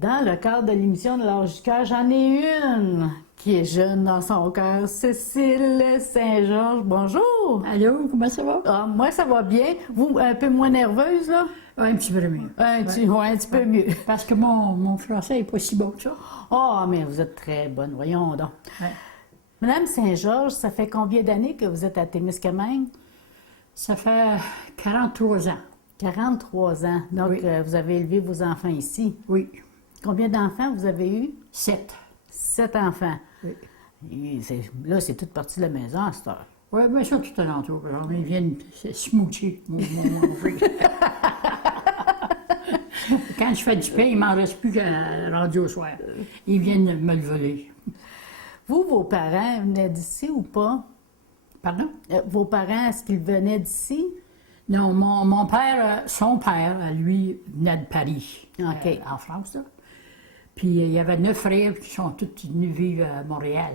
Dans le cadre de l'émission de l'Âge du cœur, j'en ai une qui est jeune dans son cœur, Cécile Saint-Georges. Bonjour! Allô, comment ça va? Ah, moi, ça va bien. Vous, un peu moins nerveuse, là? Un petit peu mieux. Un petit peu mieux. Parce que mon français n'est pas si bon que ça. Ah, mais vous êtes très bonne, voyons donc. Ouais. Madame Saint-Georges, ça fait combien d'années que vous êtes à Témiscamingue? Ça fait 43 ans. 43 ans. Donc, Oui. Vous avez élevé vos enfants ici. Oui. Combien d'enfants vous avez eu? 7. 7 enfants. Oui. Et là, c'est toute partie de la maison à cette heure. Oui, bien ça, tout alentour. Alors, ils viennent smoocher mon fils. Quand je fais du pain, il ne m'en reste plus qu'à rendu au soir. Ils viennent me le voler. Vous, vos parents venaient d'ici ou pas? Pardon? Vos parents, est-ce qu'ils venaient d'ici? Non, mon père, son père, lui, venait de Paris, OK. en France. Là. Puis il y avait 9 frères qui sont tous venus vivre à Montréal.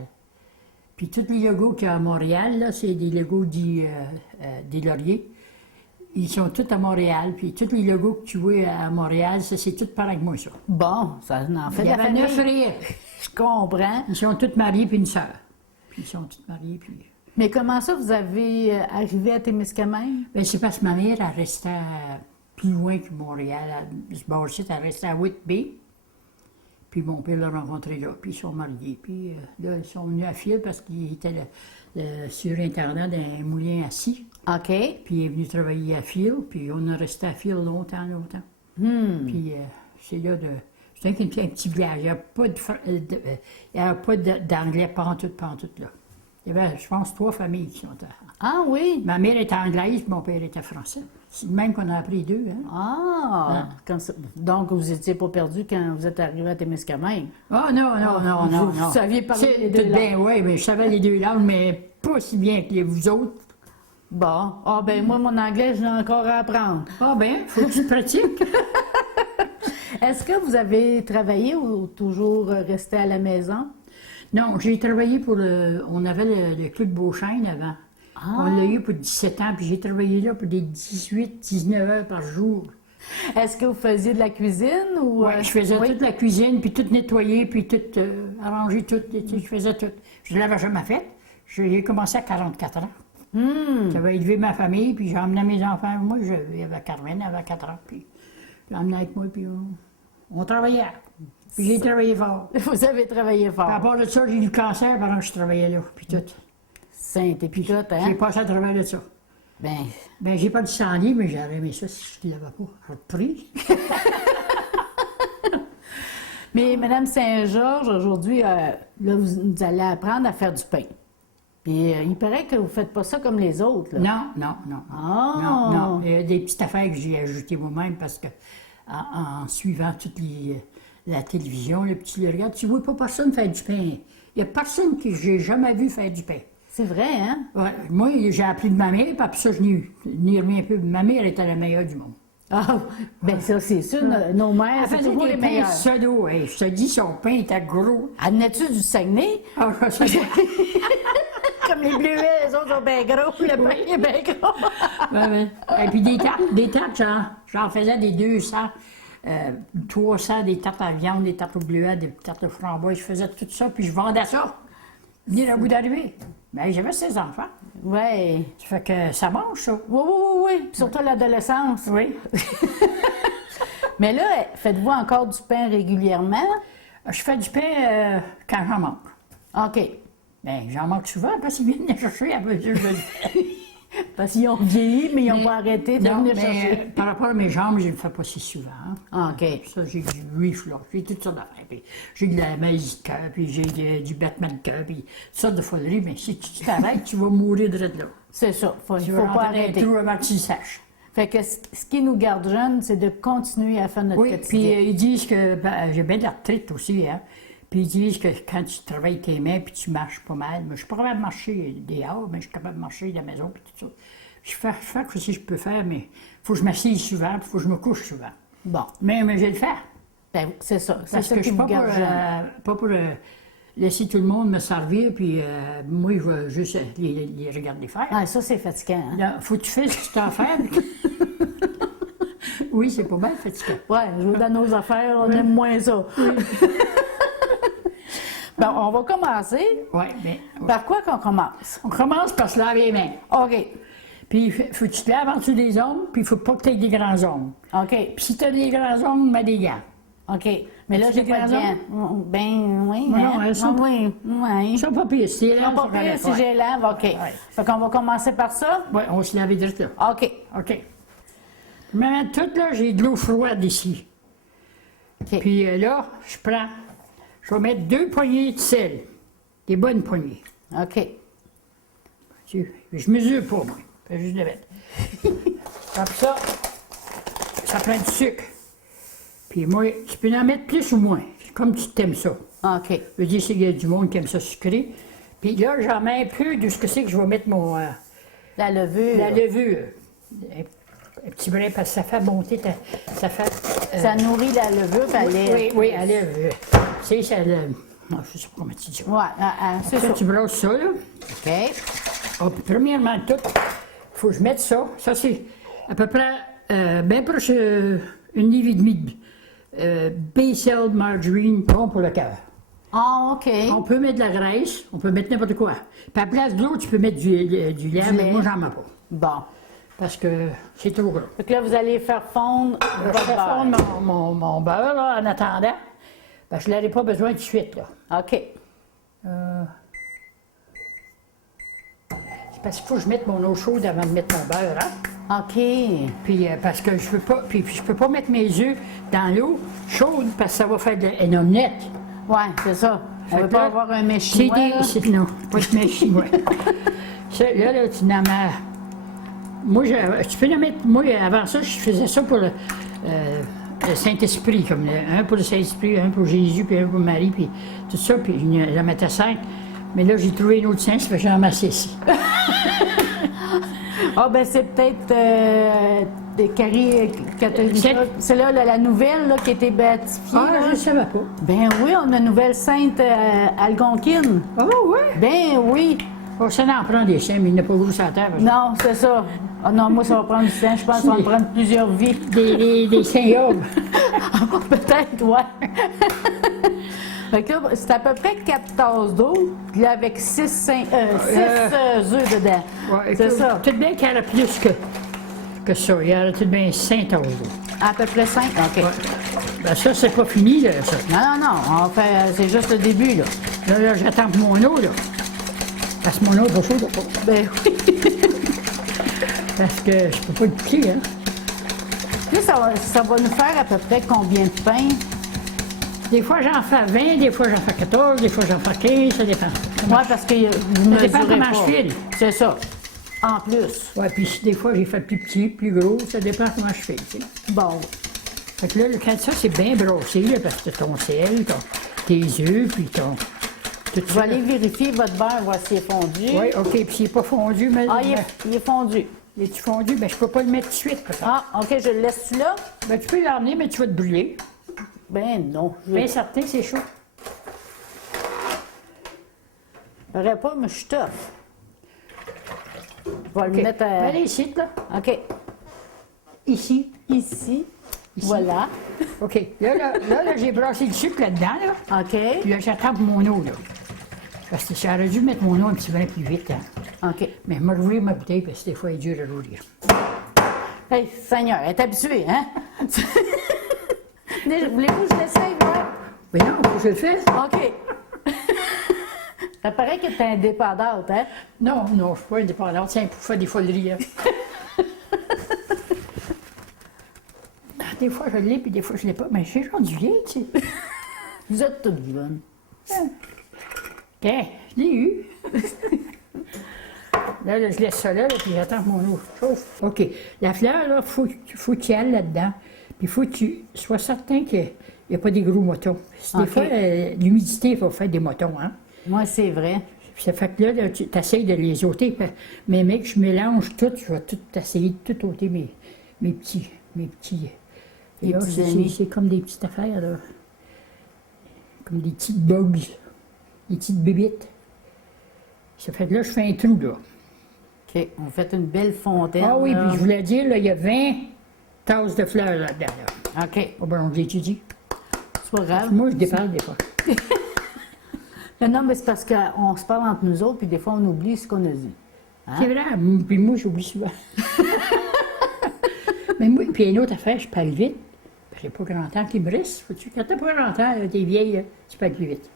Puis tous les logos qu'il y a à Montréal, là, c'est des logos des Lauriers. Ils sont tous à Montréal. Puis tous les logos que tu vois à Montréal, ça, c'est tout pareil que moi, ça. Bon, ça en fait Il y de la avait 9 famille. frères. Je comprends. Ils sont tous mariés, puis une sœur. Puis ils sont tous mariés, puis... Mais comment ça, vous avez arrivé à Témiscamingue? Bien, c'est parce que ma mère, elle restait plus loin que Montréal. Ce bord-ci, elle restait à Whitby. Puis mon père l'a rencontré là, puis ils sont mariés. Puis là, ils sont venus à Phil parce qu'il était sur Internet d'un moulin assis. OK. Puis il est venu travailler à Phil, puis on est resté à Phil longtemps. Puis c'est là de... C'est un petit village. Il n'y a pas d'anglais pantoute, là. Il y avait, je pense, 3 familles qui sont à... Ah oui? Ma mère était anglaise, mon père était français. C'est le même qu'on a appris 2, hein? Ah! Comme ça. Donc, vous n'étiez pas perdu quand vous êtes arrivé à Témiscamingue? Ah non. Vous saviez parler les deux bien, langues? oui, mais je savais les 2 langues, mais pas si bien que vous autres. Bon. Ah ben moi, mon anglais, j'ai encore à apprendre. Ah ben, faut que tu pratiques. Est-ce que vous avez travaillé ou toujours resté à la maison? Non, j'ai travaillé pour on avait le club Beauchesne avant. Ah. On l'a eu pour 17 ans, puis j'ai travaillé là pour des 18-19 heures par jour. Est-ce que vous faisiez de la cuisine ou... Oui, je faisais oui? toute la cuisine, puis tout nettoyer, puis tout arranger, tout. Je faisais tout. Je ne l'avais jamais fait. J'ai commencé à 44 ans. J'avais élevé ma famille, puis j'ai emmené mes enfants. Moi, il y avait Carmen, elle avait 4 ans, puis j'ai emmené avec moi, puis on travaillait. Puis j'ai travaillé fort. Vous avez travaillé fort. À part de ça, j'ai eu le cancer pendant que je travaillais là, puis tout. Sainte et picote, J'ai hein? passé à travers de ça. Ben, Ben, j'ai pas du sanglier, mais j'aurais aimé ça si je ne l'avais pas repris. mais Madame Saint-Georges, aujourd'hui, là, vous allez apprendre à faire du pain. Puis il paraît que vous ne faites pas ça comme les autres, là. Non. Ah! Non. Il y a des petites affaires que j'ai ajoutées moi-même parce que en suivant toute la télévision, les petits le regardent, tu vois pas personne faire du pain. Il n'y a personne que j'ai jamais vu faire du pain. C'est vrai, hein? Ouais, moi, j'ai appris de ma mère, puis après ça, je n'y reviens plus. Ma mère était la meilleure du monde. Ah, ben ça, c'est sûr, nos mères, Elle c'est faisait toujours des les pains meilleures. pseudo. Hey, je te dis, son pain était gros. En as-tu du Saguenay? Ah, ça doit- Comme les bleuets, les autres sont bien gros, le pain est bien gros. Ouais. Et puis des tartes, j'en faisais des 200, 300, des tartes à viande, des tartes au bleuet, des tartes au framboise. Je faisais tout ça, puis je vendais ça. Venir à bout d'arrivée. Ben, j'avais 16 enfants. Oui. Ça fait que ça mange, ça. Oui. Puis surtout l'adolescence. Oui. Mais là, faites-vous encore du pain régulièrement? Je fais du pain quand j'en manque. OK. Ben, j'en manque souvent parce qu'ils viennent me chercher à mesure que je le fais. Parce qu'ils ont vieilli, mais ils n'ont pas arrêté de Non, venir mais chercher. par rapport à mes jambes, je ne le fais pas si souvent. Hein. Ah, OK. Ça, j'ai du reflux, j'ai toutes sortes d'affaires. Puis j'ai de la maladie de cœur, puis j'ai du battement de cœur, puis toutes sortes de foleries. Mais si tu t'arrêtes, tu vas mourir de là. C'est ça. Il Tu ne vas faut pas rentrer dans arrêter. un trou avant que tu le saches. Fait que ce qui nous garde jeunes, c'est de continuer à faire notre Oui, puis quotidien. ils disent que j'ai bien de l'arthrite aussi, hein. Puis ils disent que quand tu travailles tes mains puis tu marches pas mal, mais je suis pas capable de marcher dehors, mais je suis capable de marcher de la maison puis tout ça. Je fais ce que je peux faire, mais il faut que je m'assise souvent, puis il faut que je me couche souvent. Bon, Mais je vais le faire. ben, c'est ça. C'est Parce ça que je qui suis nous pas garde jeunes. pour laisser tout le monde me servir, puis moi, je vais juste les regarder faire. Ah, ça, c'est fatigant. Hein? Il faut que tu fasses ce que tu as à faire. Oui, c'est pas mal fatigant. Ouais, jouer dans nos affaires, on aime moins ça. Bon, on va commencer. Oui, bien. Par quoi qu'on commence? On commence par se laver les mains. OK. Puis, faut que tu te laves en dessous des ongles, puis il faut pas que tu aies des grands ongles. OK. Puis si tu as des grands ongles, mets des gants. OK. Mais là, As-tu j'ai des pas de grands gants. Ben, oui. Non, non, elles sont- oui. Oui. Ça, pas pire. C'est là, Pas pire si j'ai lave, OK. Fait qu'on va commencer par ça? Oui, on se lave direct là. OK. OK. Maintenant, tout là, j'ai de l'eau froide ici. OK. Puis là, je vais mettre 2 poignées de sel. Des bonnes poignées. OK. Je mesure pas, moi. Je vais juste le mettre. Comme ça prend du sucre. Puis moi, tu peux en mettre plus ou moins, comme tu t'aimes ça. OK. Je veux dire, qu'il y a du monde qui aime ça sucré. Puis là, j'en mets un peu de ce que c'est que je vais mettre mon... La levure. la levure. Un petit brin, parce que ça fait monter ça fait... Ça nourrit la levure, puis elle est... Oui, elle est... c'est ça, non, je sais pas comment tu dis ça. Ouais, c'est ça. Ça, tu brosses ça, là. OK. Oh, puis premièrement, tout, il faut que je mette ça. Ça, c'est à peu près bien proche une livre et demie de basil margarine bon pour le cœur. Ah, OK. On peut mettre de la graisse, on peut mettre n'importe quoi. Puis à la place de l'eau, tu peux mettre du lait, mais lait. moi, j'en mets pas. Bon. Parce que c'est trop gras. Fait que là, vous allez faire fondre Je votre vais beurre. fondre mon beurre, là, en attendant. Parce que je n'en ai pas besoin tout de suite, là. OK. C'est parce qu'il faut que je mette mon eau chaude avant de mettre mon beurre, hein. OK. Puis parce que je peux pas, puis je peux pas mettre mes œufs dans l'eau chaude parce que ça va faire une omelette. Ouais, c'est ça. On ne Fait veut que pas là, avoir un mets C'est chinois, des, là. non, pas de mets chinois. Ça, là, tu n'en mets. Moi, tu peux en mettre. Moi, avant ça, je faisais ça pour le Saint-Esprit, comme un pour le Saint-Esprit, un pour Jésus, puis un pour Marie, puis tout ça, puis j'en mettais 5. Mais là, j'ai trouvé une autre saint, ça fait que j'en ai amassé ici. Ah, ben c'est peut-être des caries catholiques. Quelle- C'est là la nouvelle là, qui a été béatifiée. Ah, là. je ne savais pas. Ben oui, on a une nouvelle sainte algonquine. Ah, ouais. Ben oui. Oh, ça en prend des saints, mais il n'a pas voulu sur la terre. parce que- Non, c'est ça. Ah non, moi, ça va prendre du temps. Je pense que ça va me prendre plusieurs vies. Des saints hommes. Peut-être, ouais. Fait que là, c'est à peu près 4 tasses d'eau, puis là, avec 6 œufs dedans. Ouais, C'est ça. Tout bien qu'il y en a plus que ça. Il y en a tout bien 5 tasses d'eau. À peu près 5? OK. Ben ça, c'est pas fini, là, ça. Non, non, non. C'est juste le début, là. Là, j'attends pour mon eau, là. Parce que mon eau est pas chaude, là. Ben oui. Parce que je peux pas le piquer, hein. Puis ça va nous faire à peu près combien de pain? Des fois, j'en fais 20, des fois, j'en fais 14, des fois, j'en fais 15, ça dépend. Oui, parce que vous Ça dépend mesurez comment pas. je file. C'est ça. En plus. Ouais, puis des fois, j'ai fait plus petit, plus gros, ça dépend comment je fais, tu sais. Bon. Fait que là, quand ça, c'est bien brossé, là, parce que ton sel, tes œufs, puis ton... Tout Je vais ça. aller vérifier votre beurre, voir s'il est fondu. Oui, OK, puis s'il n'est pas fondu, mais... Ah, il est fondu. Il est fondu? Ben, je peux pas le mettre tout de suite, peut-être. Ah, OK, je le laisse là? Ben, tu peux l'emmener, mais tu vas te brûler. Ben non. Bien certain, c'est chaud. J'aurais pas, mais je suis tough. Je vais OK. le mettre à... Allez, ici, là. OK. Ici. Ici. Voilà. OK. Là, j'ai brassé le sucre là-dedans, là. OK. Puis là, j'attends pour mon eau, là. Parce que j'aurais dû mettre mon eau un petit peu plus vite, hein. OK. Mais je vais rouvrir ma bouteille, parce que des fois, elle est dure à rouvrir. Hey, Seigneur, elle est habituée, hein? Voulez-vous que je l'essaye, moi? Mais non, faut que je le fasse. OK. Ça paraît que t'es indépendante, hein? Non, non, je ne suis pas indépendante. Tiens, pour faire des foleries, hein. Des fois, je l'ai, puis des fois, je ne l'ai pas. Mais j'ai rendu vieille, tu sais. Vous êtes toutes bonnes. Tiens, je l'ai eu. Là, je laisse ça là, puis j'attends que mon eau chauffe. OK. La fleur, là, faut que tu y ailles là-dedans. Puis il faut que tu sois certain qu'il n'y a pas des gros motons. Parce que des OK. fois, l'humidité va faire des motons, hein. Moi, c'est vrai. Puis ça fait que là, tu essayes de les ôter. Mais mec, je mélange tout, je vais tout essayer de tout ôter mes petits. Et Les là, petits amis. c'est comme des petites affaires, là. Comme des petites bugs. Des petites bébites. Ça fait que là, je fais un trou, là. OK. On fait une belle fontaine. Ah oui, là. puis je voulais dire, là, il y a 20 tasse de fleurs là-dedans. Là. OK. Oh, ben, on l'étudie. C'est pas grave. Moi, je déparle des fois. Non, mais c'est parce qu'on se parle entre nous autres, puis des fois, on oublie ce qu'on a dit. Hein? C'est vrai, puis moi, j'oublie souvent. Mais moi, puis une autre affaire, je parle vite. J'ai pas grand temps qui me reste. Faut-tu, quand t'as pas grand temps, t'es vieille, là, tu parles plus vite.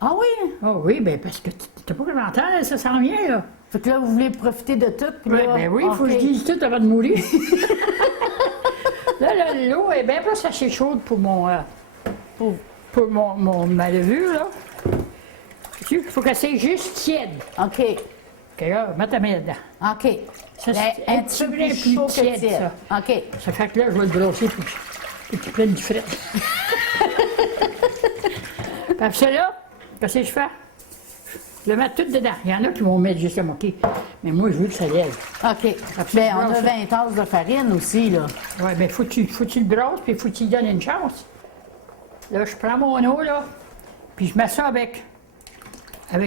Ah oui? Ah oui, ben parce que t'as pas grand temps, là, ça s'en vient, là. Fait que là, vous voulez profiter de tout, puis Ouais, là... ben oui, il faut OK. que je dise tout avant de mourir. Là, l'eau est bien pas assez chaude pour ma levure, là. Il faut qu'elle soit juste tiède. OK. OK, là, mets ta main dedans. OK. Ça, Ben, c'est un petit peu plus chaud que tiède. OK. Ça fait que là, je vais le brosser pour que tu prennes du frais. Puis ça là, qu'est-ce que je fais? Je le mets tout dedans. Il y en a qui vont mettre juste à moquer. Mais moi, je veux que ça lève. OK. Ben, on a 20 tasses de farine aussi, là. Oui, mais faut que tu le brosses, puis faut que tu lui donnes une chance. Là, je prends mon eau, là, puis je mets ça avec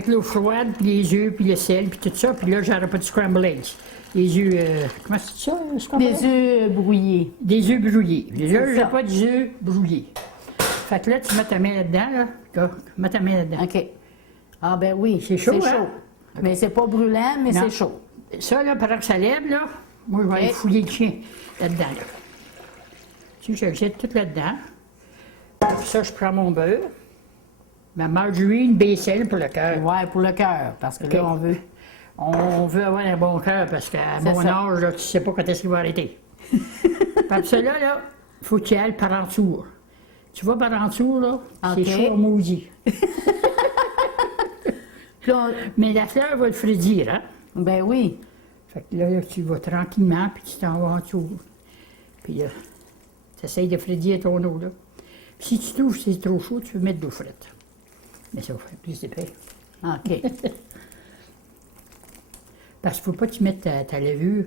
l'eau froide, puis les œufs, puis le sel, puis tout ça. Puis là, j'aurai pas de scrambled eggs. Les œufs, comment c'est ça, scrambled eggs? Des œufs brouillés. Des œufs brouillés. Là, C'est j'ai ça. pas des œufs brouillés. Fait que là, tu mets ta main là-dedans, là. Là, mets ta main là-dedans. OK. Ah ben oui, C'est chaud, hein? Mais c'est pas brûlant, mais Non. c'est chaud. Ça, là, pendant que ça lève, là, moi, je vais aller OK. fouiller le chien là-dedans, là. Tu sais, je jette tout là-dedans. Puis ça, je prends mon beurre, ma margarine, baisselle pour le cœur. Ouais, pour le cœur, parce que OK. là, on veut... On veut avoir un bon cœur parce qu'à C'est mon ça. âge, là, tu sais pas quand est-ce qu'il va arrêter. Puis ça, là, faut que tu ailles par en dessous. Tu vois par en dessous, là, c'est OK. chaud à maudit. Puis là, Mais la fleur va le frédir, hein? ben oui. Fait que là, tu vas tranquillement, puis tu t'en vas en dessous. Puis là, tu essayes de frédir ton eau, là. Puis si tu trouves que c'est trop chaud, tu peux mettre de l'eau frette. Mais ça va faire plus d'épais. OK. Parce qu'il ne faut pas que tu mettes ta levure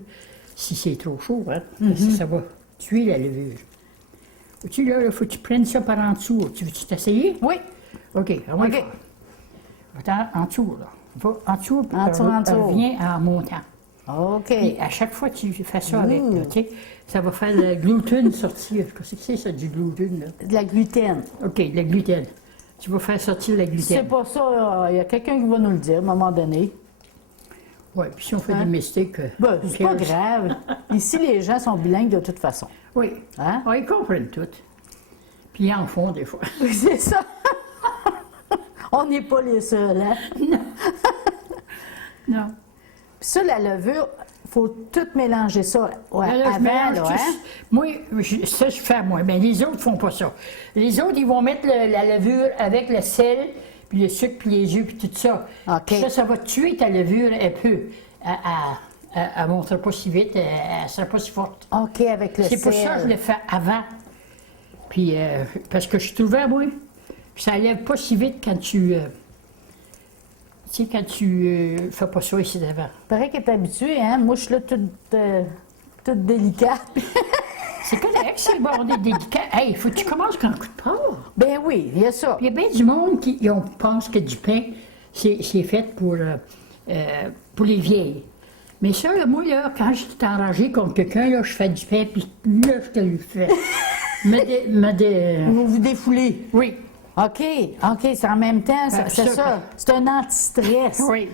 si c'est trop chaud, hein? Parce que ça va tuer la levure. Tu là, il faut que tu prennes ça par en dessous. Tu veux-tu t'essayer? Oui. OK, on va OK. le faire. Attends, en dessous, là. Va en dessous, puis En dessous. reviens en montant. OK. Et à chaque fois, tu fais ça avec, là, tu sais, ça va faire le gluten sortir. Qu'est-ce que c'est, ça, du gluten, là? De la gluten. OK, le gluten. Tu vas faire sortir le Si c'est gluten. pas ça, il y a quelqu'un qui va nous le dire à un moment donné. Oui, puis si on fait Hein? des mistakes... Ben, who c'est pas cares? grave. Ici, les gens sont bilingues de toute façon. Oui. Hein? Ah, ils comprennent tout. Puis ils en font, des fois. C'est ça. On n'est pas les seuls, hein? Non. Puis ça, la levure, il faut tout mélanger ça Là, je avant, mélange là, tout. hein? Moi, ça, je fais à moi. Mais les autres font pas ça. Les autres, ils vont mettre la levure avec le sel, puis le sucre, puis les œufs, puis tout ça. OK. Puis ça va tuer ta levure un peu. Elle ne montera pas si vite, elle ne sera pas si forte. OK, avec le sel. C'est pour ça que je le fais avant. Puis, parce que je trouvais, moi, que ça n'allait pas si vite quand tu... tu sais, quand tu fais pas ça ici d'avant. Pareil qu'elle est habituée, hein? Moi, je suis là toute délicate. C'est correct, c'est bon, des délicats. Hey, il faut que tu commences qu'un coup de porc. Ben oui, il y a ça. Il y a bien du monde qui pense que du pain, c'est fait pour les vieilles. Mais ça, là, moi, là, quand je suis enragée contre quelqu'un, là, je fais du pain, puis là, je te le fais. Vous vous défoulez. Oui. OK, c'est en même temps, c'est ça. ça. C'est un anti-stress. Oui.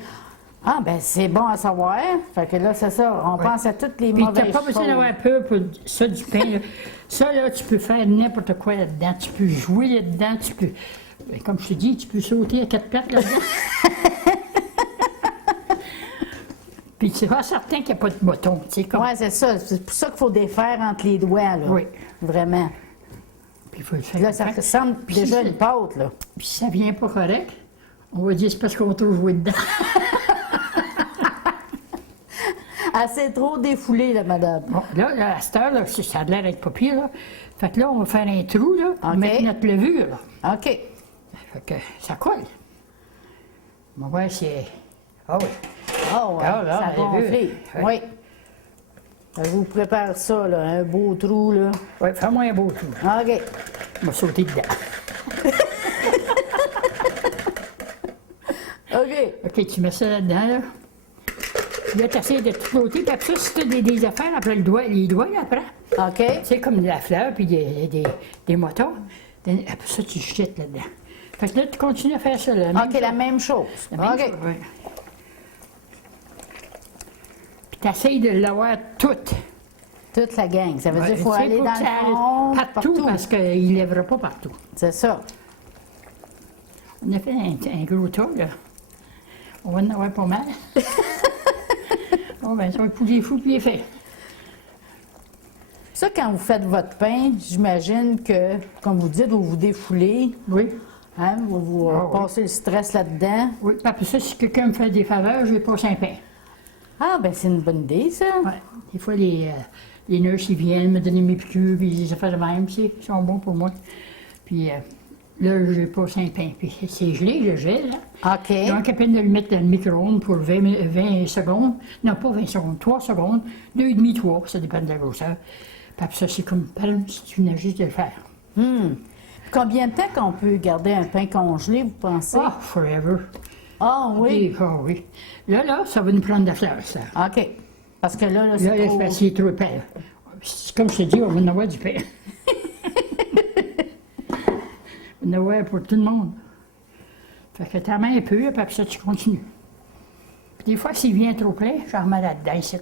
Ah, ben c'est bon à savoir. Fait que là, c'est ça. On pense à toutes les Puis mauvaises t'as pas choses. besoin d'avoir peur pour ça, du pain. Là. Ça, là, tu peux faire n'importe quoi là-dedans. Tu peux jouer là-dedans, tu peux... Ben, comme je te dis, tu peux sauter à 4 pattes là-dedans. Puis tu vas certain qu'il n'y a pas de bâton, tu sais, comme... Oui, c'est ça. C'est pour ça qu'il faut défaire entre les doigts, là. Oui. Vraiment. Puis il faut le faire. Là, ça ressemble Puis déjà à si- une pâte, là. Puis si ça vient pas correct, on va dire c'est parce qu'on va trop jouer dedans. Elle s'est trop défoulée, là, madame. Bon, là, à cette heure, là, ça a l'air d'être pas pire, là. Fait que là, on va faire un trou, là, pour OK. mettre notre levure, là. OK. Fait que ça colle. On va voir si... Ah oui. Oh, ouais, Ah, là, ça a on a vu. gonflé. Ouais. Oui. Je vous prépare ça, là, un beau trou, là. Oui, fais-moi un beau trou. OK. On va sauter dedans. OK. OK, tu mets ça là-dedans, là. Puis là, tu essaies de tout l'ôter. Puis après ça, si tu as des affaires après les doigts, là, après, OK. Tu sais, comme de la fleur, puis des motons. Après ça, tu jettes là-dedans. Fait que là, tu continues à faire ça. OK, la même chose. La même OK. chose, oui. Puis tu essayes de l'avoir toute. Toute la gang. Ça veut dire qu'il faut Tu sais, aller faut dans que ça aille le fond, partout, parce qu'il ne lèvera pas partout. C'est ça. On a fait un gros tas, là. On va en avoir pas mal. Bon, ben, ça va poulet fou, puis il est fait. Ça, quand vous faites votre pain, j'imagine que, comme vous dites, vous vous défoulez, Oui. hein, vous Ah, oui. passez le stress là-dedans. Oui. Puis après ça, si quelqu'un me fait des faveurs, je vais passer un pain. Ah, ben c'est une bonne idée, ça. Ouais. Des fois, les nurses, ils viennent me donner mes piqûres, puis les affaires de même, ils sont bons pour moi. Puis là, je passe un pain. Puis c'est gelé, le gel, là. OK. Donc, à peine de le mettre dans le micro-ondes pour 20 secondes. Non, pas 20 secondes, 3 secondes. 2,5, 3, ça dépend de la grosseur. Puis après ça, c'est comme palme si tu venais juste de le faire. Combien de temps qu'on peut garder un pain congelé, vous pensez? Ah, forever. Ah, oui. Et, ah oui. Là, ça va nous prendre de la fleur, ça. OK. Parce que là, Là, c'est c'est trop... parce qu'il est trop épais. Comme je te dis, on va en avoir du pain. On va en avoir pour tout le monde. Fait que ta main est peu, puis après ça, tu continues. Puis des fois, s'il vient trop plein, j'en remets là-dedans, ici.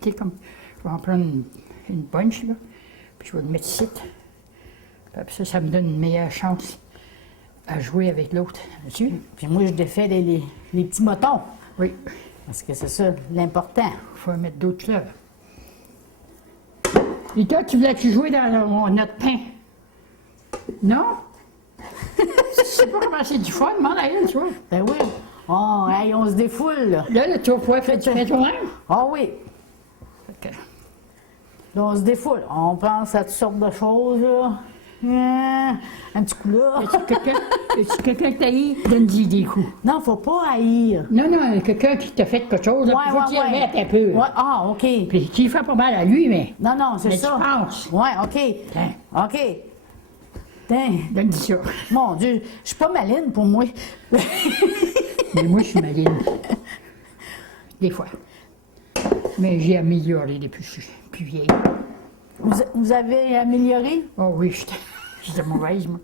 Tu sais, comme, je vais en prendre une bunch, là, puis je vais le mettre ici. Puis après ça, ça me donne une meilleure chance à jouer avec l'autre. Là-dessus. Puis moi, je défais les petits motons. Oui, Parce que c'est ça l'important. il faut mettre d'autres fleurs. Et toi, tu voulais-tu jouer dans notre pain? Non? Je sais pas comment c'est du fun, demande à elle, tu vois. Ben oui. Oh, hey, on se défoule, là. Là, tu vas pouvoir faire du pain toi-même. Ah oui. Fait que, Là, on se défoule. On pense à toutes sortes de choses, là. Un petit coup là. y a-tu quelqu'un que t'as eu? Donne-lui des coups. Non, faut pas haïr. Non, non, quelqu'un qui t'a fait quelque chose, là, Ouais, faut que tu y ouais, remettes un peu. Ouais, ah, OK. Puis tu y fais pas mal à lui, mais Non, non, c'est mais ça. tu penses. Ouais, OK. Tiens. OK. Tiens. Donne-lui ça. Mon Dieu, je suis pas maline pour moi. Mais moi, je suis maligne. Des fois. Mais j'ai amélioré depuis que je suis plus vieille. Vous avez amélioré? Oh oui, j'étais mauvaise, moi.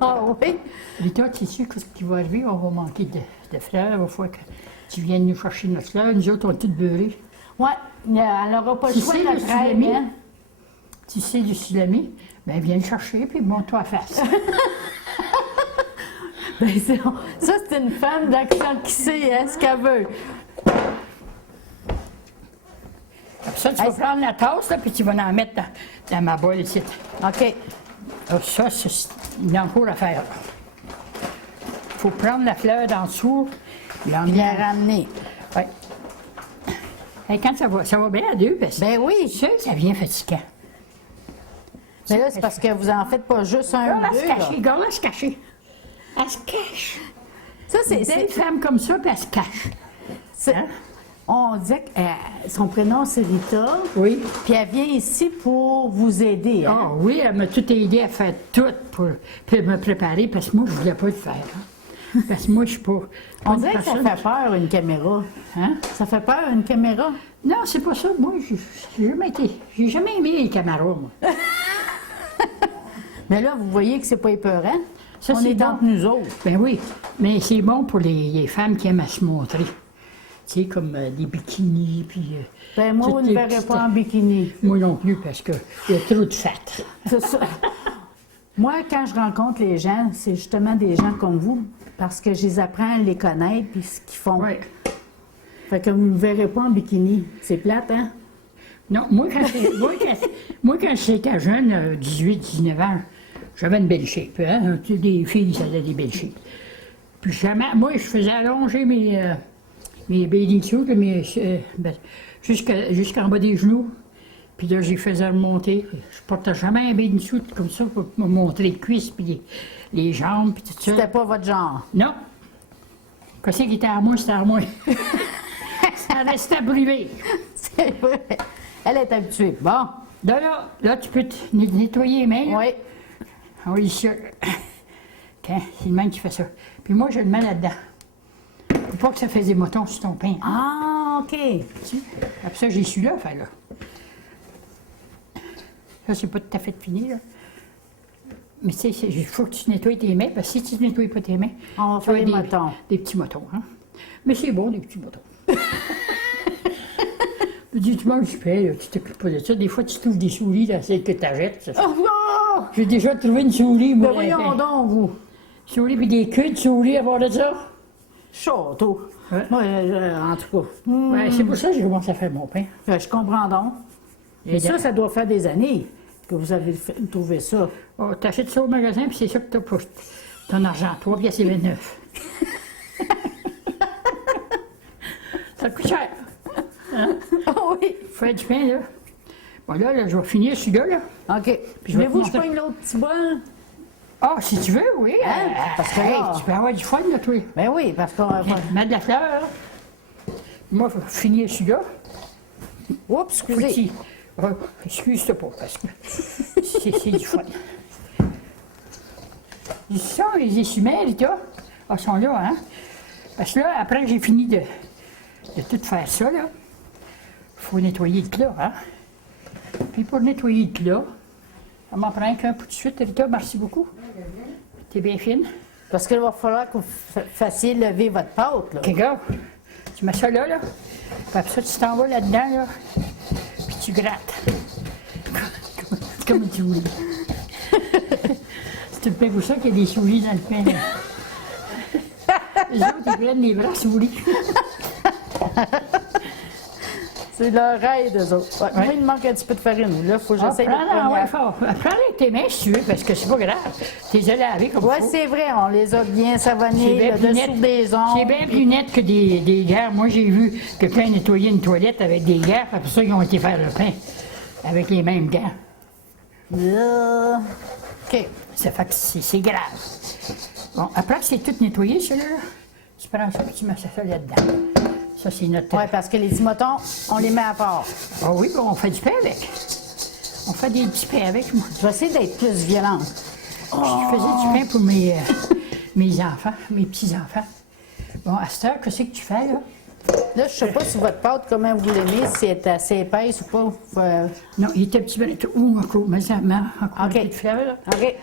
Ah oui? Et toi, tu sais ce qui va arriver? On va manquer de fleurs. Il faut que tu viennes nous chercher notre fleur. Nous autres, on est toutes beurrées. Ouais, elle n'aura pas le Tu choix sais, de le notre rêve, sulami? hein? Tu sais du sulami? Ben, viens le chercher, puis monte-toi à face. Ben, ça, c'est une femme d'action qui sait hein, ce qu'elle veut. Après ça, tu vas prendre la tasse, là, puis tu vas en mettre dans ma boîte ici. OK. Alors, ça, il y a encore à faire. Il faut prendre la fleur d'en dessous, Puis la ramener. Ouais. Et quand ça va bien à deux, parce que Ben oui. ça devient fatigant. Mais là, c'est parce que vous en faites pas juste un Regarde, ou elle se deux. cache, là. regarde, elle se cache. Elle se cache. Ça, C'est une femme comme ça, puis elle se cache. c'est- Hein? On dit que son prénom, c'est Rita. Oui. Puis elle vient ici pour vous aider. Hein? Ah oui, elle m'a tout aidé à faire tout pour me préparer, parce que moi, je ne voulais pas le faire. Hein. Parce que moi, je ne suis pas On une dirait que ça personne- fait peur, une caméra. Hein? Ça fait peur, une caméra? Non, c'est pas ça. Moi, j'ai jamais aimé les caméras, moi. Mais là, vous voyez que c'est pas épeurant. Ça, On c'est est bon. entre nous autres. Ben oui, mais c'est bon pour les femmes qui aiment à se montrer. Tu sais, comme des bikinis, puis... Ben, moi, toutes vous ne les verrez petites- pas en bikini. Moi non plus, parce qu'il y a trop de fat. C'est ça. Moi, quand je rencontre les gens, c'est justement des gens comme vous, parce que je les apprends à les connaître puis ce qu'ils font. Oui. Fait que vous ne me verrez pas en bikini. C'est plate, hein? Non, moi, quand j'étais jeune, 18-19 ans, j'avais une belle shape. Hein? Tu sais, des filles, ça avait des belles shapes. Puis jamais... Moi, je faisais allonger mes bathing suits, jusqu'en bas des genoux. Puis là, je les faisais remonter. Je portais jamais un bathing suit comme ça pour me montrer les cuisses, puis les jambes, puis tout ça. C'était pas votre genre. Non. Qu'est-ce qui était à moi, c'était à moi. Ça restait brûlé. C'est vrai. Elle est habituée. Bon. Là, tu peux te nettoyer les mains. Là. Oui. Ah oui, ça. Tiens, c'est le même qui fait ça. Puis moi, je le mets là-dedans. Faut pas que ça fasse des motons sur ton pain. Ah, OK. Après ça, j'ai su là, fait là. Ça, c'est pas tout à fait fini, là. Mais tu sais, il faut que tu nettoies tes mains, parce que si tu ne nettoies pas tes mains, On va tu faire as des motons. des petits motons. Hein? Mais c'est bon, des petits motons. Je dis, tu manges du pain, là, tu t'occupes pas de ça. Des fois, tu trouves des souris dans celles que tu achètes. Oh, non! J'ai déjà trouvé une souris, moi. Ben voyons donc, vous. Souris, puis des queues de souris à bord de ça. Château. Ouais. Moi, en tout cas. Ouais, c'est pour ça que j'ai commencé à faire mon pain. Je comprends donc. Et Et ça doit faire des années que vous avez trouvé ça. Oh, t'achètes ça au magasin, puis c'est ça que t'as pour ton argent. 3 pièces et 29. Ça coûte cher. Ah oui. Faire du pain, là. Bon, là, je vais finir celui-là, là. OK. Puis je vais Voulez-vous que je commencer. prenne l'autre petit bol? Ah, si tu veux, oui. Hein? Parce que là- tu peux avoir du fun, là, toi. Ben oui, parce qu'on va faire... Mettre de la fleur, là. Moi, je vais finir celui-là. Oups, excusez. Petit. Oh, excuse-toi pas, parce que c'est du fun. Ils sont, les essuie-mains, les gars. Ah, ils sont là, hein. Parce que là, après que j'ai fini de tout faire ça, là, il faut nettoyer le plat, hein. Puis pour nettoyer le plat, ça m'en prend qu'un peu de suite, Rita, merci beaucoup. T'es bien fine. Parce qu'il va falloir que vous fassiez lever votre pâte, là. OK, gars, tu mets ça là, là. Puis après ça, tu t'en vas là-dedans, là. Puis tu grattes. Comme une souris. C'est tout le pain pour ça qu'il y a des souris dans le pain. Les autres, ils prennent les bras souris. C'est leur aide, eux autres. Ouais, Ouais. Moi, il me manque un petit peu de farine. Là, il faut que Ah, j'essaie de prends-la, prendre. ouais, fort. Prends-la avec tes mains si tu veux, parce que c'est pas grave. T'es lavé comme Oui, il faut. c'est vrai, on les a bien C'est savonnés, bien le plus dessous net. des ongles. C'est bien plus net que des guerres. Moi, j'ai vu quelqu'un nettoyer une toilette avec des guerres, après ça, ils ont été faire le pain avec les mêmes gants. Là. OK. Ça fait que c'est grave. Bon, après que c'est tout nettoyé, celui-là, tu prends ça et tu mets ça là-dedans. Ça, c'est notre... Oui, parce que les petits motons, on les met à part. Ah oui, bon, on fait du pain avec. On fait des petits pains avec, moi. Je vais essayer d'être plus violente. Je faisais du pain pour mes enfants, mes petits-enfants. Bon, à cette heure, qu'est-ce que tu fais, là? Là, je sais pas si votre pâte, comment vous l'aimez, si elle est assez épaisse ou pas. Non, il était un petit peu... encore, mais ça m'a encore OK. un peu de fleur, là. OK.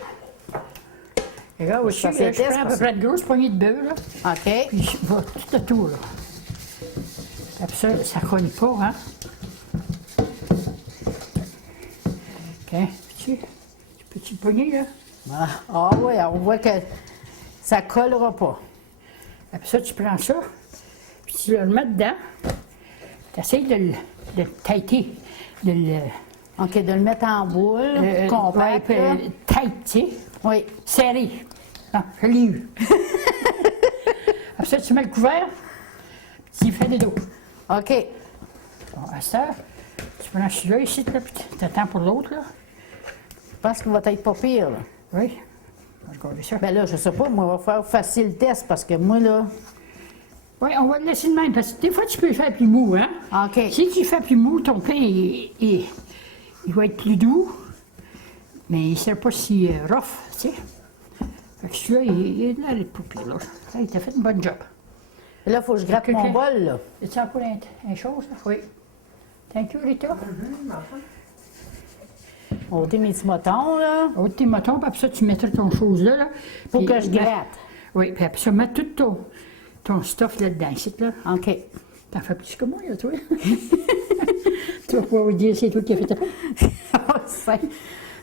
Et là, aussi, Ça, c'est je prends à test, peu près de grosses poignées de beurre, là. OK. Puis je vais tout autour, là. Après ça colle pas, hein? OK, petit poignet, là. Ah oui, on voit que ça collera pas. Après ça, tu prends ça, puis tu le mets dedans. Tu essaies de le têter, de le... OK, de le mettre en boule, compact. ouais, là. tête, tu sais, Oui. serré. Non, je l'ai eu. Après ça, tu mets le couvert, puis tu y fais de dos. OK. Bon, à ça, tu prends celui-là ici, là, puis tu attends pour l'autre, là. Je pense qu'il va être pas pire, là. Oui. On va regarder ça. Ben là, je sais pas, moi, on va faire facile test parce que moi, là. Oui, on va le laisser de même, parce que des fois, tu peux le faire plus mou, hein? OK. Si tu le fais plus mou, ton pain, il va être plus doux, mais il ne sera pas si rough, tu sais. Fait que celui-là, il a l'air de pas pire, là. Hey, t'as fait une bonne job. Et là, il faut que je gratte mon bol, là. As-tu encore un chose, là? Oui. Thank you, Rita. On va ôter mes petits motons, là. Ôte tes motons, puis après ça, tu mettras ton chose là. Là. Faut Puis, que je gratte. Oui, puis après ça, mets tout ton stuff là-dedans, ici, là. OK. T'en fais plus que moi, là, toi. Tu vas pouvoir vous dire c'est toi qui as fait ta pain. C'est-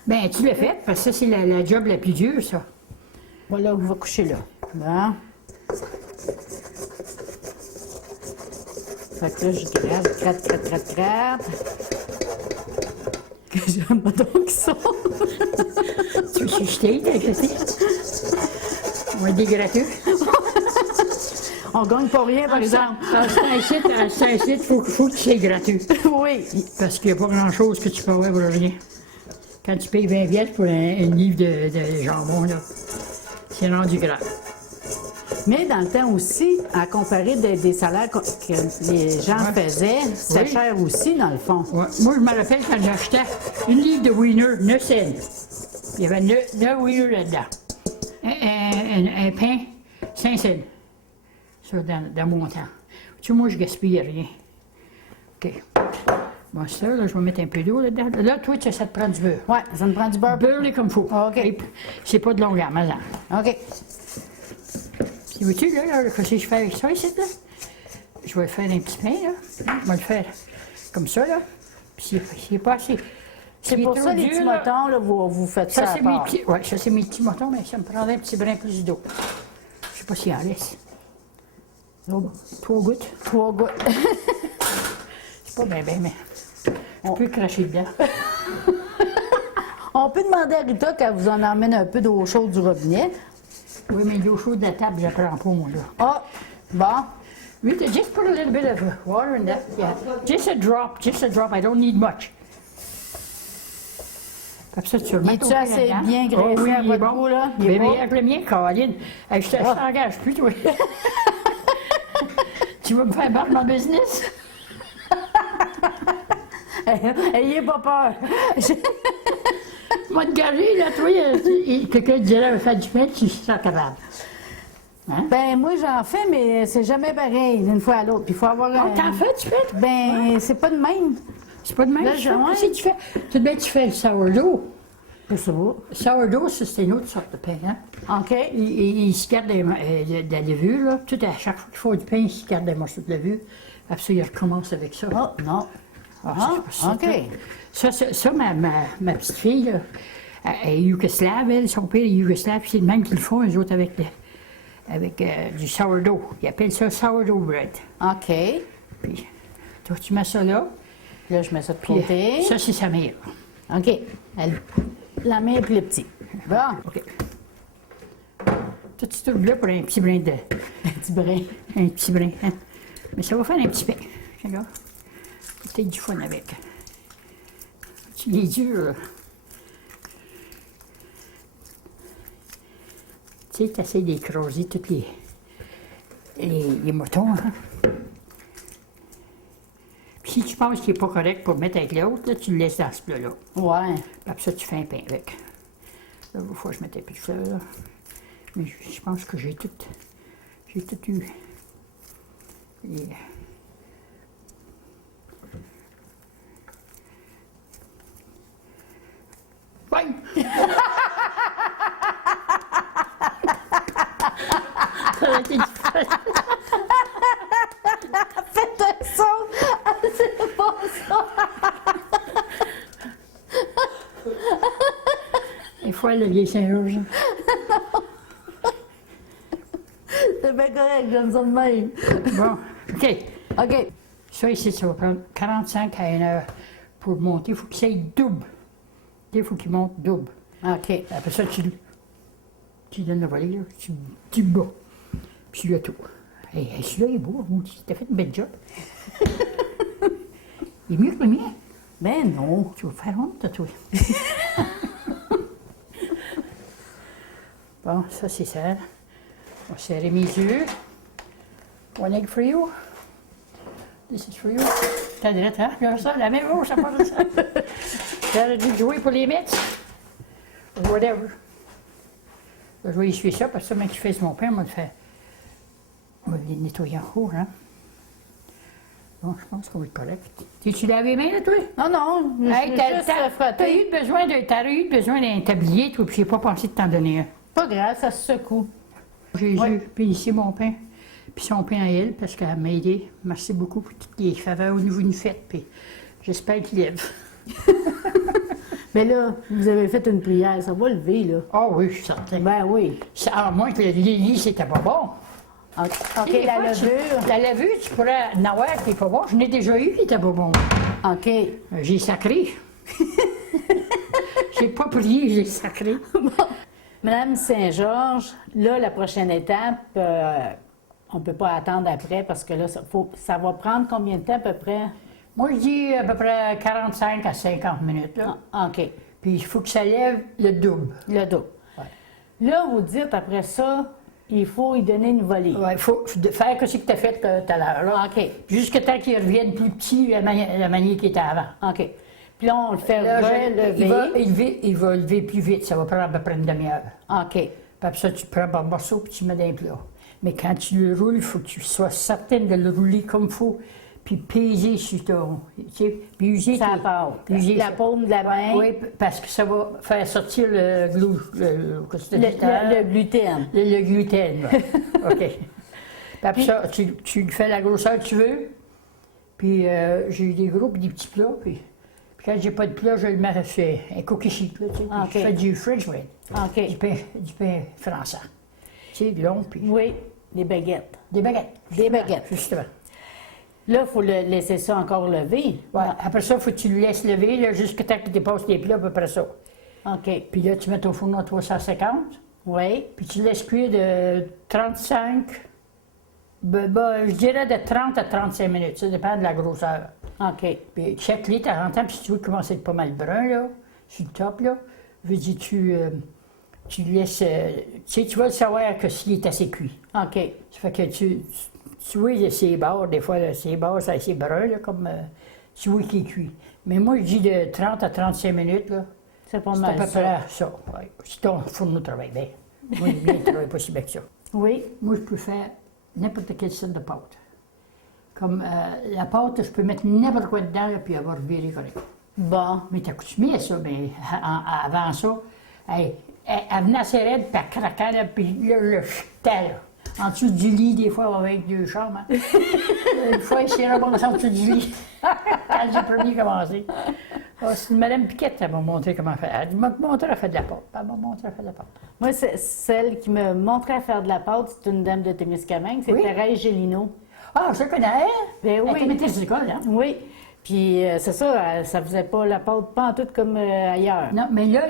Ben, tu l'as fait, parce que ça, c'est la job la plus dure, ça. Voilà, on va coucher là. Bon. Fait que là, je gratte. Que j'ai un moton qui sort. Tu veux que je t'aide avec le thé? On va dégratter. On gagne pas rien, par exemple. C'est un site, il faut que tu sois gratuit. Oui. Parce qu'il n'y a pas grand-chose que tu peux avoir pour rien. Quand tu payes 20 pièces pour un livre de jambon, là, c'est rendu grave. Mais dans le temps aussi, à comparer des salaires que les gens faisaient, c'était Oui. cher aussi, dans le fond. Ouais. Moi, je me rappelle quand j'achetais une livre de Wiener, 9 cents. Il y avait 9 Wiener là-dedans. Un pain, 5 cents. Ça, dans mon temps. Tu sais, moi, je gaspille rien. OK. Bon, ça, là, je vais mettre un peu d'eau là-dedans. Là, toi, ça te prend du beurre. Ouais, ça me prend du beurre. Beurre-les comme il faut. OK. Et c'est pas de longueur, mais là. OK. Tu vois-tu, là, qu'est-ce que je fais avec ça ici, là? Je vais faire un petit pain, là. Je vais le faire comme ça, là. Puis c'est pas assez. C'est s'il est pour trop ça, les dur, petits là, motons, là, vous faites ça Ça, à c'est mes part. petits, ouais, ça, c'est mes petits motons, mais ça me prendrait un petit brin plus d'eau. Je sais pas s'il en laisse. Oh, 3 gouttes. 3 gouttes. C'est pas bien, mais on peut cracher dedans. On peut demander à Rita qu'elle vous en emmène un peu d'eau chaude du robinet. Oui, mais l'eau chaude de la table, je prends pas, moi, là. Ah, bon. Oui, just put a little bit of water in that. Yeah. Just a drop, I don't need much. Comme ça, tu le mets Es-tu assez bien graissé oui, à il est votre bon. goût, là? Il est Mais bon? avec le mien, Caroline, je t'engage plus, toi. Tu vas me faire battre mon business? Ayez pas peur. Moi, te gager, là, toi, quelqu'un dirait, faire du pain, tu seras capable. Hein? Ben, moi, j'en fais, mais c'est jamais pareil d'une fois à l'autre. Puis il faut avoir Ah, t'en fais, tu fais? Ben, c'est pas de même. C'est pas de même, Là, ça? ouais. Qu'est-ce que tu fais? Tout de même, tu fais le sourdough. Je sais pas. Sourdough, ça, c'est une autre sorte de pain, hein? OK. Il se garde de la levure, là. Tout à chaque fois qu'il faut du pain, il se garde des morceaux de levure. Après ça, il recommence avec ça. Oh, non. Ah, Ah, c'est pas OK. Ça, ma petite fille, là, elle est yougoslave, elle, son père est yougoslave, puis c'est le même qu'ils le font, eux autres, avec du sourdough. Ils appellent ça sourdough bread. OK. Puis, toi, tu mets ça là, Là, je mets ça de puis côté. ça, c'est sa mère. OK. La main puis le petit. Bon. OK. Tout ce truc-là pour un petit brin de... Un petit brin. Un petit brin, hein? Mais ça va faire un petit pain. Regarde. Peut-être du fun avec. Il est dur, là. Tu sais, tu essaies d'écraser tous les motons, hein? Puis si tu penses qu'il n'est pas correct pour mettre avec l'autre, là, tu le laisses dans ce plat-là. Ouais. Puis après ça, tu fais un pain avec. Là, il faut que je mette un peu de fleur, là. Mais je pense que j'ai tout eu. Et... Ouais! Ça a été difficile. Faites un son! C'est pas ça! Des fois, le vieil Saint-Georges. C'est bien correct, j'aime ça de même. Bon, OK. OK. Ça ici, ça va prendre 45 à 1 heure pour monter. Il faut qu'il aille double. Il faut qu'il monte double. OK. Après ça, tu donnes le volet, là, tu bats. Puis tu le tout. Hey, celui-là, il est beau. T'as fait une belle job. Il est mieux que le mien. Ben non. Tu vas faire honte à toi. Bon, ça, c'est ça. On va serrer mes yeux. One egg for you. This is for you. T'as dit, hein? Regarde ça, la même chose, ça passe de ça. J'aurais dû jouer pour les Mets. Or whatever. Là, je vais essuyer ça, parce que ça, même que je fais sur mon pain, on va le faire. On va les nettoyer en haut, hein. Bon, je pense qu'on va être correct. T'es-tu lavé les mains, là, toi? Non, non. Hey, Juste frotter. t'aurais eu besoin d'un tablier, toi, puis j'ai pas pensé de t'en donner un. Pas grave, ça se secoue. Jésus, Ouais. puis ici mon pain, puis son pain à elle, parce qu'elle m'a aidé. Merci beaucoup pour toutes les faveurs au niveau d'une fête, puis j'espère qu'il lève. Mais là, vous avez fait une prière, ça va lever, là. Ah oui, je suis certain. Ben oui. À moins que le lit, c'était pas bon. OK, Des la fois, levure. La levure, tu pourrais en avoir qui n'est pas bon. Je n'ai déjà eu qui était pas bon. OK. J'ai sacré. J'ai pas prié, j'ai sacré. Madame Saint-Georges, là, la prochaine étape, on ne peut pas attendre après parce que là, ça va prendre combien de temps à peu près? Moi, je dis à peu près 45 à 50 minutes. Là. Ah, OK. Puis il faut que ça lève le double. Le dos. Ouais. Là, vous dites après ça, il faut y donner une volée. Ouais, il faut faire ce que tu as fait tout à l'heure. Là. OK. Jusqu'à temps qu'il revienne plus petit, la manière qu'il était avant. OK. Puis là, on le fait Là, relever. il va lever plus vite. Ça va prendre à peu près une demi-heure. OK. Puis après ça, tu prends un morceau puis tu mets dans le plat. Mais quand tu le roules, il faut que tu sois certaine de le rouler comme il faut. puis peser sur ton... Tu sais, puis user Ça tes- part. user La ça. paume de la main, Oui, parce que ça va faire sortir le qu'est-ce que tu dis, le gluten. le gluten. là. OK. Puis après ça, tu fais la grosseur que tu veux. Puis j'ai eu des gros puis des petits plats. Puis quand j'ai pas de plat, je le mets sur un cookie sheet. Là, tu sais, puis OK. je fais du French bread, OK. du pain français. Tu sais, long, puis Oui, des baguettes. des baguettes. Des justement, baguettes. Justement. Là, il faut le laisser ça encore lever. Ouais. Après ça, il faut que tu le laisses lever là, jusqu'à temps que tu dépasses les plats, à peu près ça. OK. Puis là, tu mets ton fourneau à 350. Oui. Puis tu laisses cuire de 35, je dirais de 30 à 35 minutes. Ça dépend de la grosseur. OK. Puis check-les, de temps en temps, puis si tu veux commencer à être pas mal brun, là, sur le top, là, veux dire, tu le laisses... tu sais, tu vas le savoir que s'il est assez cuit. OK. Ça fait que tu vois, ses bords, des fois, là, ses bords, c'est assez brun, là, comme... tu vois qu'il est cuit. Mais moi, je dis de 30 à 35 minutes, là. C'est pas C'est à mal peu ça. près ça. Ouais. Si ton fourneau travaille bien. Moi, il ne travaille pas si bien que ça. Oui. Moi, je peux faire n'importe quelle sorte de pâte. Comme la pâte, je peux mettre n'importe quoi dedans, là, puis elle va revirer correct. Bon. Mais t'as coutumé à ça, mais avant ça, elle venait assez raide, puis elle craquait, là, puis là, je le jetais, là. En dessous du lit, des fois, avec deux chambres. Hein. Une fois, il s'est ramassé en dessous du lit, quand j'ai premier commencé. Ah, c'est Mme Piquette, elle m'a montré comment faire. Elle m'a montré à faire de la pâte. Elle m'a montré à faire de la pâte. Moi, celle qui me montrait à faire de la pâte, c'est une dame de Témiscamingue, c'est Oui. Thérèse Gélino. Ah, je connais, hein? Ben oui. Elle était maîtresse d'école, hein? Oui. Puis c'est ça, ça faisait pas la pâte pas en tout comme ailleurs. Non, mais là,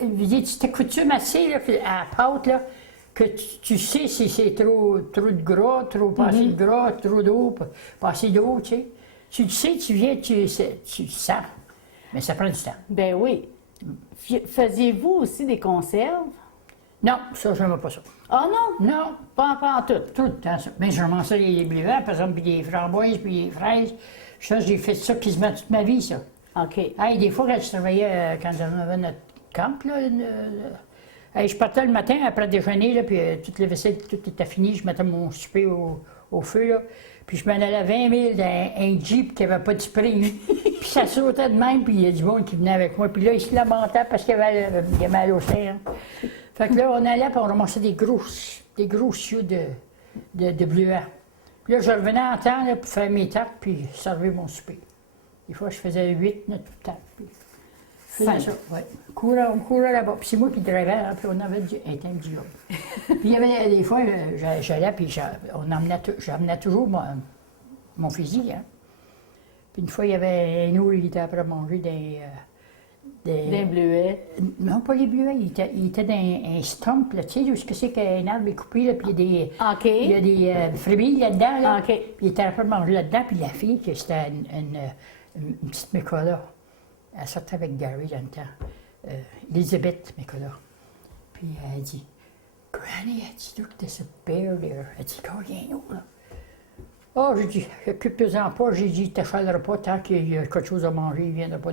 je veux dire, tu t'accoutumes assez là, à la pâte, là, que tu sais si c'est trop de gras, trop pas assez de gras, trop d'eau, pas assez d'eau, tu sais. Tu le sais, tu viens, tu le sens. Mais ça prend du temps. Ben oui. Faisiez-vous aussi des conserves? Non, ça, je n'aime pas ça. Ah non? Non, Pas en tout. tout le temps, ça. Mais je mange ça, les bleuets, par exemple, puis des framboises, puis des fraises. Ça, j'ai fait ça quasiment toute ma vie, ça. OK. Hey, des fois, quand je travaillais, quand on avait notre camp, là, hey, je partais le matin après le déjeuner, là, puis toute la vaisselle, tout était fini. Je mettais mon souper au feu, là. Puis je m'en allais à 20 000 dans un Jeep qui n'avait pas de spring. Puis ça sautait de même, puis il y a du monde qui venait avec moi. Puis là, il se lamentait parce qu'il avait mal au sein. Hein. Fait que là, on allait, puis on ramassait des gros cieux de bleuets. Puis là, je revenais en temps là, pour faire mes tartes, puis servir mon souper. Des fois, je faisais 8, 9 tartes. Puis je faisais ça, ouais. On courait là-bas. Puis c'est moi qui drivais, hein, puis on avait un temps du job. Puis il y avait des fois, j'allais, puis j'emmenais toujours mon fusil. Hein. Puis une fois, il y avait un autre qui était après manger Des bleuets. Non, pas les bleuets, il était dans un stump, là, tu sais, où c'est qu'un arbre est coupé, là, puis OK. il y a des frémilles là-dedans, là. OK. Puis il était après manger là-dedans, puis la fille, que c'était une petite Mécola, elle sortait avec Gary dans le temps, Elizabeth Mécola. Puis elle dit, Granny, elle dit, look, there's a bear there. Elle dit, oh, il y a un autre, là. Oh, j'ai dit, occupe-toi-en pas, j'ai dit, t'achaleras pas tant qu'il y a quelque chose à manger, il viendra pas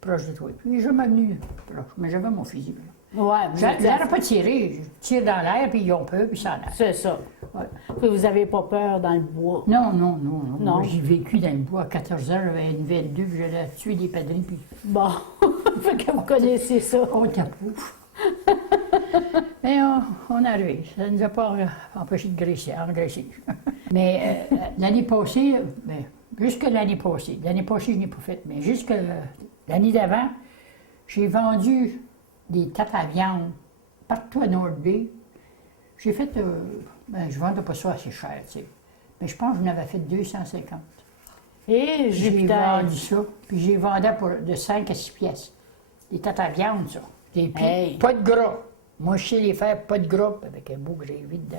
proche de toi. Puis je m'en venu proche, mais j'avais mon fusil. Là. Ouais, vous êtes- J'aurais pas tiré, je tire dans l'air, puis ils ont peur, puis ça en a. C'est ça. Ouais. Puis vous n'avez pas peur dans le bois. Non. Non. Moi, j'ai vécu dans le bois à 14 heures, j'avais une 22, puis j'allais tuer des padrins, puis Bon. Fait que vous connaissez ça. on tapouf. Mais on est arrivé. Ça ne nous a pas empêché de engraisser. Mais l'année passée, jusque l'année passée, je n'ai pas fait, mais jusque l'année d'avant, j'ai vendu des tartes à viande partout à North Bay. J'ai fait, je ne vendais pas ça assez cher, tu sais. Mais je pense que je n'avais fait 250. Et J'ai Jupiter. vendu ça, puis j'ai vendu de 5 à 6 pièces. Des tartes à viande, ça. Puis Hey. pas de gras. Moi, je sais les faire, pas de gras, avec un beau gravy dedans.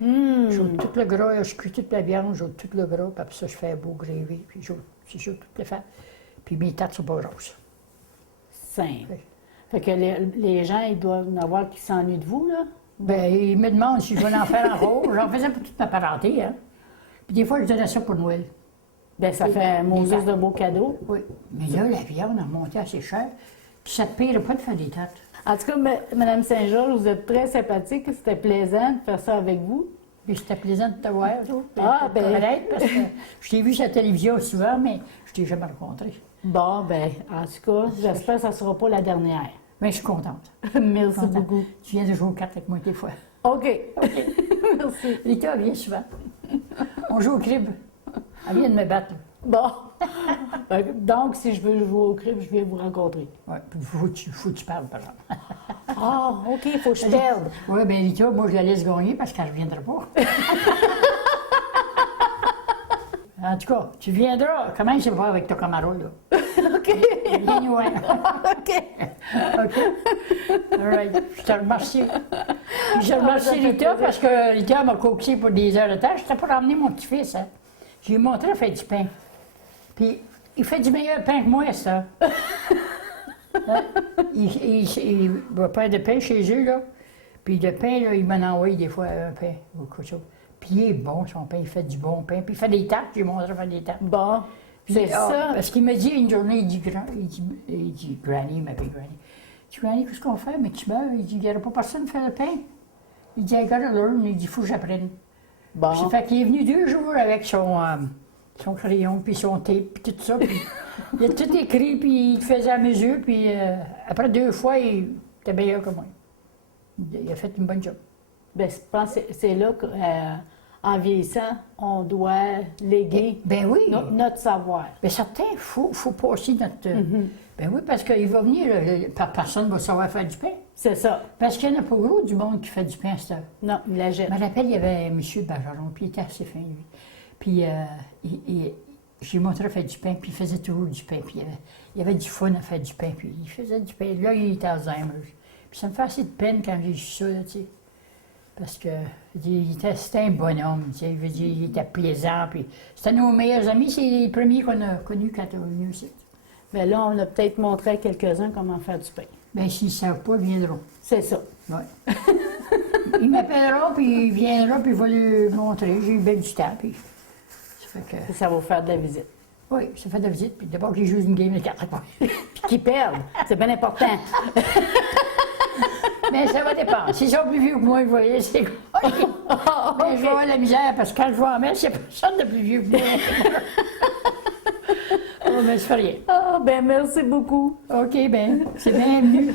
là. J'ôte tout le gras, je cuis toute la viande, j'ôte tout le gras, puis après ça, je fais un beau gravy, puis j'ôte tout le fait. Puis mes tartes sont pas grosses. Simple. Oui. Fait que les gens, ils doivent en avoir qui s'ennuient de vous, là. Ben, ils me demandent si je vais en faire encore. J'en faisais pour toute ma parenté, hein. Puis des fois, je donnais ça pour Noël. Ben, ça fait un Moses de beaux cadeaux. Oui. Mais là, la viande a monté assez cher, puis ça te paierait pas de faire des tartes. En tout cas, Mme Saint-Georges, vous êtes très sympathique. C'était plaisant de faire ça avec vous. Puis c'était plaisant de te voir, toi. Ah, de te ben. connaître, parce que je t'ai vu sur la télévision souvent, mais je t'ai jamais rencontré. Bon, ben, en tout cas, j'espère que ça ne sera pas la dernière. Mais je suis contente. Merci Contente. beaucoup. Tu viens de jouer aux cartes avec moi des fois. OK. Merci. Rita vient souvent. On joue au crib. Elle vient de me battre. Bon. Donc, si je veux jouer au crib, je viens vous rencontrer. Oui, puis faut que tu parles, par exemple. Ah, OK, il faut que je perde. Oui, bien, Rita, moi, je la laisse gagner parce qu'elle ne reviendra pas. En tout cas, tu viendras. Comment il se va avec ton camarade, là? OK. Viens nous voir. OK. OK? All right. Je te remercie. Puis je ça remercie fait Rita plaisir. parce que Rita m'a coaxé pour des heures de temps. Je n'étais pas ramener mon petit-fils. Hein. Je lui ai montré à faire du pain. Puis il fait du meilleur pain que moi, ça. Hein? Il va faire de pain chez eux, là. Puis le pain, là, il m'en envoie des fois un pain ou quelque chose. Puis il est bon, son pain. Il fait du bon pain. Puis il fait des tartes. J'ai montré à faire des tartes. Bon, c'est Ah, ça. Parce qu'il me dit une journée, il dit Granny, il m'appelle Granny. Il dit Granny, qu'est-ce qu'on fait? Mais tu meurs. Il dit, il n'y aura pas personne qui fait le pain. Il dit, I gotta learn. Il dit, il faut que j'apprenne. Bon. Ça fait qu'il est venu 2 jours avec son crayon, puis son tape, puis tout ça. Puis il a tout écrit, puis il faisait à mesure. Puis après 2 fois, il était meilleur que moi. Il a fait une bonne job. Ben, je pense que c'est là qu'en vieillissant, on doit léguer Ben oui. notre savoir. Bien, certain, il faut passer notre. Ben oui, parce qu'il va venir, personne ne va savoir faire du pain. C'est ça. Parce qu'il n'y en a pas gros du monde qui fait du pain à cette heure. Non, il la jette. Je me rappelle, il y avait M. Bajaron, puis il était assez fin, lui. Puis j'ai montré à faire du pain, puis il faisait toujours du pain. Puis il y avait du fun à faire du pain, puis il faisait du pain. Là, il était Alzheimer. Puis ça me fait assez de peine quand j'ai vu ça, là, tu sais. Parce que c'était un bonhomme, tu sais. Je veux dire, il était plaisant, puis c'était nos meilleurs amis. C'est les premiers qu'on a connus quand on est venu ici. Mais là, on a peut-être montré à quelques-uns comment faire du pain. Bien, s'ils ne savent pas, ils viendront. C'est ça. Ouais. Il m'appellera, puis il viendra, puis il va lui montrer. J'ai eu bien du temps, puis ça fait que... Et ça va vous faire de la visite. Oui, ça fait de la visite, puis d'abord que j'ai joué une game de cartes. Puis qu'ils perdent. C'est bien important. Mais ça va dépendre. S'ils sont plus vieux que moi, vous voyez, c'est quoi? Mais je vais avoir la misère, parce que quand je vais en mettre, c'est personne de plus vieux que moi. Oh, mais ça fait rien. Ah, ben merci beaucoup. OK, ben, c'est bienvenu.